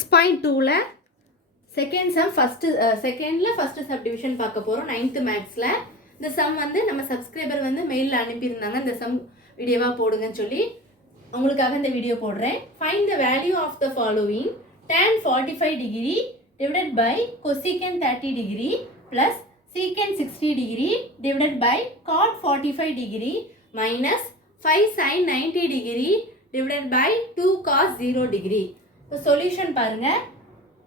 6.2ல second sum செகண்டில் first subdivision பார்க்க போகிறோம் 9th மேக்ஸில். இந்த சம் வந்து நம்ம சப்ஸ்கிரைபர் வந்து மெயிலில் அனுப்பியிருந்தாங்க, இந்த சம் வீடியோவாக போடுங்கன்னு சொல்லி உங்களுக்காக இந்த வீடியோ போடுறேன். Find the value of the following tan 45 degree divided by cosecant 30 degree plus secant 60 degree divided by cot 45 degree minus 5 sin 90 degree divided by 2 cos 0 degree. இப்போ சொல்யூஷன் பாருங்கள்.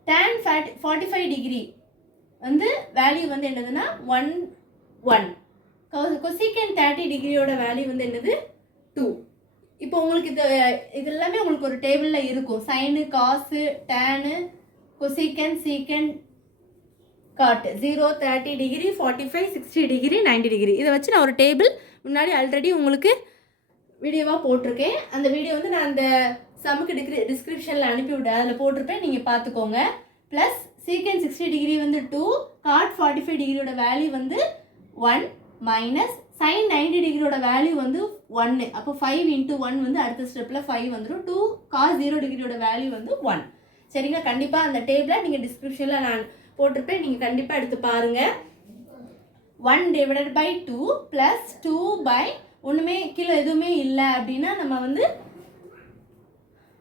tan 45 டிகிரி வந்து value வந்து என்னதுன்னா 1 cosecant 30 டிகிரியோட value வந்து என்னது 2. இப்போ உங்களுக்கு இது எல்லாமே உங்களுக்கு ஒரு டேபிளில் இருக்கும். சைனு, காசு, டேனு, cosecant, secant, cot 0, 30 degree, 45, 60 degree, 90 degree. இதை வச்சு நான் ஒரு டேபிள் முன்னாடி ஆல்ரெடி உங்களுக்கு வீடியோவாக போட்டிருக்கேன். அந்த வீடியோ வந்து நான் அந்த சமுக்கு டிஸ்கிரிப்ஷனில் அனுப்பிவிட்டேன், அதில் போட்டிருப்பேன், நீங்கள் பார்த்துக்கோங்க. ப்ளஸ் secant 60 டிகிரி வந்து 2, cot 45 டிகிரியோட வேல்யூ வந்து 1 மைனஸ் sin 90 டிகிரியோட வேல்யூ வந்து 1. அப்போ 5 into 1 வந்து அடுத்த ஸ்டெப்பில் 5 வந்துடும். 2 cos 0 டிகிரியோட வேல்யூ வந்து 1. சரிங்களா? கண்டிப்பாக அந்த டேபிளை நீங்கள் டிஸ்கிரிப்ஷனில் நான் போட்டிருப்பேன், நீங்கள் கண்டிப்பாக எடுத்து பாருங்கள். 1 divided by 2 ப்ளஸ் 2 by ஒன்றுமே கீழே எதுவுமே இல்லை அப்படின்னா நம்ம வந்து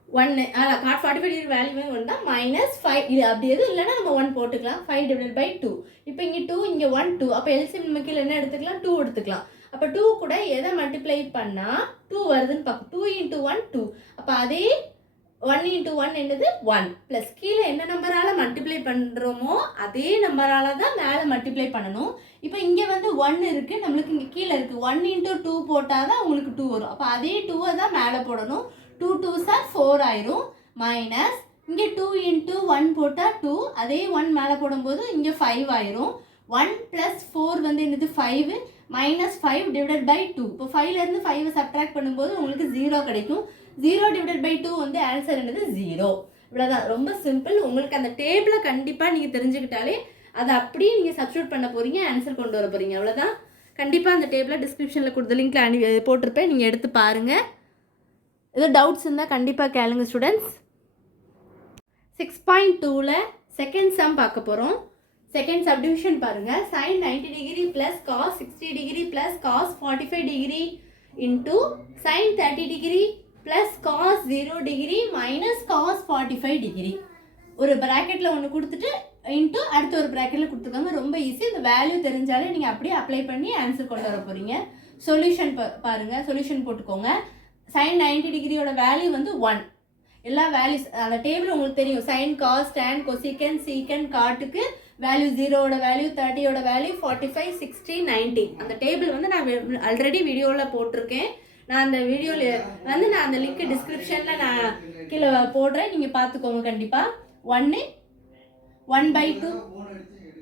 1 cot 45 டிகிரி வேல்யூவே வந்தால் மைனஸ் 5. இது அப்படி எதுவும் இல்லைன்னா நம்ம 1 போட்டுக்கலாம். 5 divided by 2. இப்போ இங்கே 2, இங்கே 1, 2. அப்போ எல்சிஎம் நம்ம கீழே என்ன எடுத்துக்கலாம்? 2 எடுத்துக்கலாம். அப்போ 2 கூட எதை மல்டிப்ளை பண்ணால் 2 வருதுன்னு பார்க்கும். 2 into 1 2. அப்போ அதே 1 into 1 என்னது 1 ப்ளஸ் கீழே என்ன நம்பரால் மல்டிப்ளை பண்ணுறோமோ அதே நம்பரால் தான் மேலே மல்டிப்ளை பண்ணணும். இப்போ இங்கே வந்து 1 இருக்குது, நம்மளுக்கு இங்கே கீழே இருக்குது. 1 into 2 போட்டால் தான் உங்களுக்கு 2 வரும். அப்போ அதே 2வை தான் மேலே போடணும். 2 2s are 4 ஆயிரும். மைனஸ் இங்கே 2 into 1 போட்டால் 2, அதே 1 மேலே போடும்போது இங்கே 5 ஆயிரும். 1 + 4 வந்து என்னது 5 மைனஸ் 5 டிவைடட் பை 2. இப்போ 5லேருந்து 5 சப்ட்ராக்ட் பண்ணும்போது உங்களுக்கு 0 கிடைக்கும். 0 டிவைடட் பை 2 வந்து ஆன்சர் என்னது 0. இவ்வளோதான், ரொம்ப சிம்பிள். உங்களுக்கு அந்த டேபிளை கண்டிப்பாக நீங்கள் தெரிஞ்சுக்கிட்டாலே அதை அப்படியே நீங்கள் சப்ஸ்டியூட் பண்ண போகிறீங்க, ஆன்சர் கொண்டு வர போகிறீங்க. அவ்வளோதான். கண்டிப்பாக அந்த டேபிளை டிஸ்கிரிப்ஷனில் கொடுத்த லிங்க்கில் போட்டிருப்பேன், நீங்கள் எடுத்து பாருங்கள். ஏதோ டவுட்ஸ் இருந்தால் கண்டிப்பாக கேளுங்க ஸ்டூடெண்ட்ஸ். 6.2ல செகண்ட் சம் பார்க்க போகிறோம். செகண்ட் சப்டிவிஷன் பாருங்கள். sin 90 degree plus cos 60 degree plus cos 45 degree into sin 30 degree plus cos 0 degree minus cos 45 degree. ஒரு ப்ராக்கெட்டில் ஒன்று கொடுத்துட்டு இன்ட்டு அடுத்த ஒரு ப்ராக்கெட்டில் கொடுத்துருக்காங்க. ரொம்ப ஈஸி. இந்த வேல்யூ தெரிஞ்சாலே நீங்கள் அப்படியே அப்ளை பண்ணி ஆன்சர் கொண்டு வர போகிறீங்க. சொல்யூஷன் பாருங்கள். சொல்யூஷன் போட்டுக்கோங்க. sin 90 டிகிரியோட வேல்யூ வந்து 1. எல்லா வேல்யூஸ் அந்த டேபிள் உங்களுக்கு தெரியும். sin, cos, tan, cosecant, secant, cotக்கு வேல்யூ 0ஓட வேல்யூ, 30ஓட வேல்யூ, 45, 60, 90. அந்த டேபிள் வந்து நான் ஆல்ரெடி வீடியோவில் போட்டிருக்கேன். நான் அந்த வீடியோவில் வந்து நான் அந்த லிங்க் டிஸ்கிரிப்ஷனில் நான் கீழே போடுறேன், நீங்கள் பார்த்துக்கோங்க கண்டிப்பாக. 1/2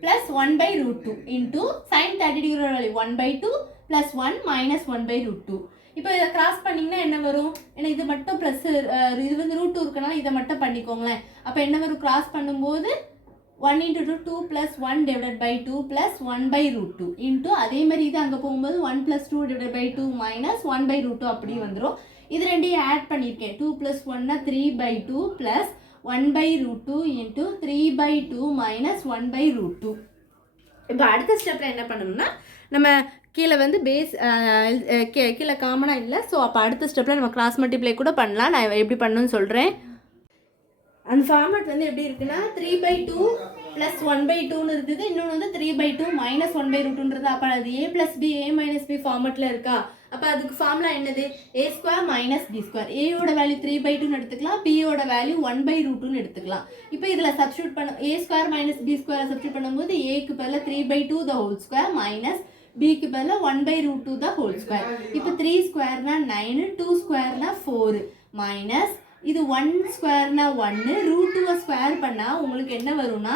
ப்ளஸ் 1/√2 இன்ட்டு sin 30 டிகிரியோட வேல்யூ 1/2 ப்ளஸ் 1 மைனஸ் 1/√2. இப்போ இதை கிராஸ் பண்ணிங்கன்னா என்ன வரும்? ஏன்னா இது மட்டும் ப்ளஸ் இது வந்து √2 இருக்கனால இதை மட்டும் பண்ணிக்கோங்களேன். அப்போ என்ன வரும்? கிராஸ் பண்ணும்போது 1 into 2 2 + 1 divided by 2 + 1/√2 இன்ட்டு அதே மாதிரி இது அங்கே போகும்போது 1 + 2 divided by 2 மைனஸ் 1/√2 அப்படி வந்துடும். இது ரெண்டையும் ஆட் பண்ணியிருக்கேன். 2 + 1 3/2 ப்ளஸ் 1/√2 இன்ட்டு 3/2 மைனஸ் 1/√2. இப்போ அடுத்த ஸ்டெப்பில் என்ன பண்ணணும்னா நம்ம கீழே வந்து பேஸ் கீழே காமனாக இல்லை. ஸோ அப்போ அடுத்த ஸ்டெப்பில் நம்ம கிராஸ் மல்டிப்ளை கூட பண்ணலாம். நான் எப்படி பண்ணணும்னு சொல்கிறேன். அந்த ஃபார்மேட் வந்து எப்படி இருக்குன்னா 3/2 + 1/2ன்னு இருக்குது. இன்னொன்று வந்து 3/2 மைனஸ் 1/√2ன்றது. அப்போ அது a + b a - b ஃபார்மேட்டில் இருக்கா? அப்போ அதுக்கு ஃபார்முலா என்னது? a² - b². ஏயோட வேல்யூ 3/2ன்னு எடுத்துக்கலாம், பியோட வேல்யூ 1/√2ன்னு எடுத்துக்கலாம். இப்போ இதில் சப்ஸ்டியூட் பண்ண a² - b² சப்ஸ்டியூட் பண்ணும்போது ஏக்கு பதிலாக 3/2 த ஹோல் ஸ்கொயர் மைனஸ் பிக்கு பதிலாக 1/√2 த ஹோல் ஸ்கொயர். இப்போ 3 ஸ்கொயர்னா 9, 2 ஸ்கொயர்னா 4 மைனஸ் இது 1 ஸ்கொயர்னா 1, √2 ஸ்கொயர் பண்ணால் உங்களுக்கு என்ன வரும்னா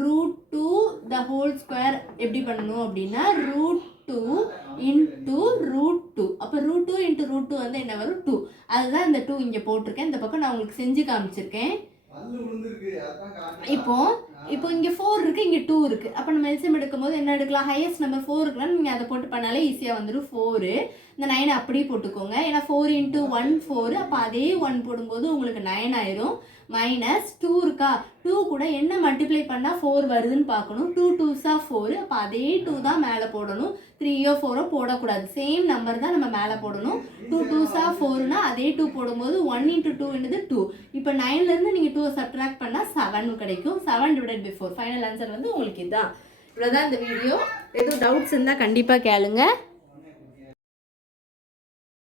√2 த ஹோல் ஸ்கொயர். எப்படி பண்ணணும் அப்படின்னா √2 இன்ட்டு √2. அப்போ √2 இன்ட்டு √2 வந்து என்ன வரும்? 2. அதுதான் இந்த 2 இங்கே போட்டிருக்கேன். இந்த பக்கம் நான் உங்களுக்கு செஞ்சு காமிச்சிருக்கேன். இப்போ இப்போ இங்கே 4 இருக்குது, இங்கே 2 இருக்குது. அப்போ நம்ம எல்சிஎம் எடுக்கும்போது என்ன எடுக்கலாம்? ஹையஸ்ட் நம்பர் 4 இருக்குன்னா நீங்கள் அதை போட்டு பண்ணாலே ஈஸியாக வந்துடும் 4. இந்த 9 அப்படியே போட்டுக்கோங்க. ஏன்னா 4 × 1 4. அப்போ அதே 1 போடும்போது உங்களுக்கு 9 ஆயிரும். -2 இருக்கா? 2 கூட என்ன மல்டிப்ளை பண்ணால் 4 வருதுன்னு பார்க்கணும். 2 2s 4. அப்போ அதே 2 தான் மேலே போடணும். 3யோ 4ஓ போடக்கூடாது. சேம் நம்பர் தான் நம்ம மேலே போடணும். 2 2s 4னா அதே 2 போடும்போது 1 × 2 என்னது 2. இப்போ 9லேருந்து நீங்கள் 2 சப்ட்ராக்ட் பண்ணால் 7 கிடைக்கும். 7 / 4. ஃபைனல் ஆன்சர் வந்து உங்களுக்கு இதுதான். இவ்வளோதான் இந்த வீடியோ. எதுவும் டவுட்ஸ் இருந்தால் கண்டிப்பாக கேளுங்க.